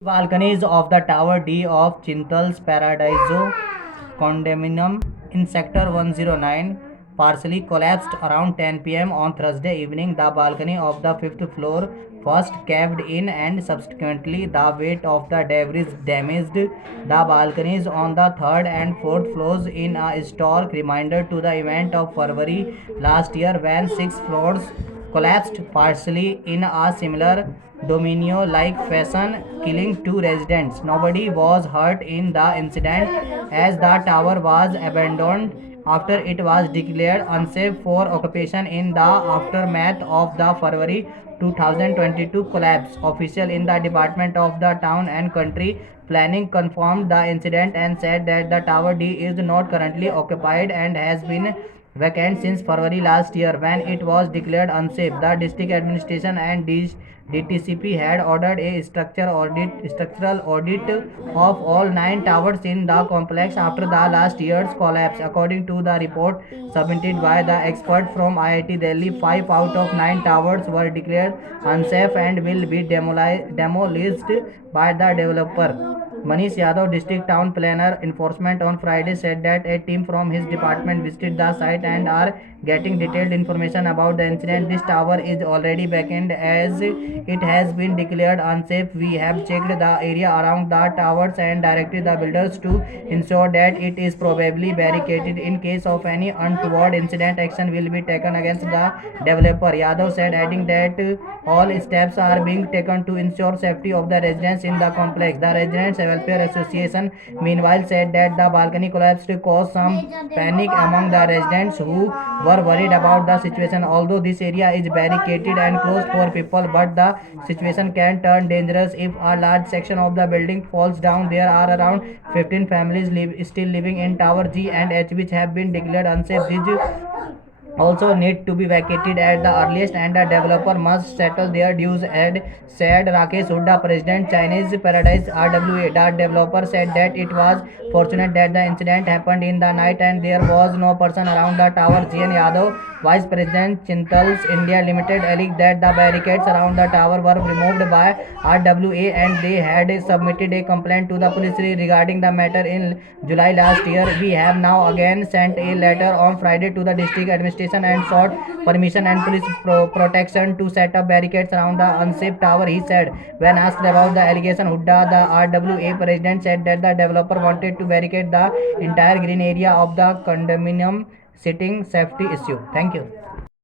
Balconies of the Tower D of Chintal's Paradiso condominium in Sector 109 partially collapsed around 10 p.m. on Thursday evening. The balcony of the fifth floor first caved in and subsequently the weight of the debris damaged the balconies on the third and fourth floors in a stark reminder to the event of February last year when six floors collapsed partially in a similar domino-like fashion, killing two residents. Nobody was hurt in the incident as the tower was abandoned after it was declared unsafe for occupation in the aftermath of the February 2022 collapse. Official in the Department of the Town and Country Planning confirmed the incident and said that the Tower D is not currently occupied and has been vacant since February last year when it was declared unsafe. The district administration and DTCP had ordered a structural audit of all 9 towers in the complex after the last year's collapse. According to the report submitted by the expert from IIT Delhi, 5 out of 9 towers were declared unsafe and will be demolished by the developer. Manish Yadav, District Town Planner Enforcement, on Friday said that a team from his department visited the site and are getting detailed information about the incident. This tower is already vacant as it has been declared unsafe. We have checked the area around the towers and directed the builders to ensure that it is probably barricaded. In case of any untoward incident, action will be taken against the developer, Yadav said, adding that all steps are being taken to ensure safety of the residents in the complex. The Residents Welfare Association, meanwhile, said that the balcony collapse caused some panic among the residents who were worried about the situation. Although this area is barricaded and closed for people, but the situation can turn dangerous if a large section of the building falls down. There are around 15 families still living in Tower G and H which have been declared unsafe. These also need to be vacated at the earliest and the developer must settle their dues, said Rakesh Hooda, President Chinese Paradise RWA. The developer said that it was fortunate that the incident happened in the night and there was no person around the tower. GN Yadav, Vice President Chintals India Limited, alleged that the barricades around the tower were removed by RWA and they had submitted a complaint to the police regarding the matter in July last year. We have now again sent a letter on Friday to the district administration and sought permission and police protection to set up barricades around the unsafe tower, he said. When asked about the allegation, Hooda, the RWA president, said that the developer wanted to barricade the entire green area of the condominium, citing safety issue. Thank you.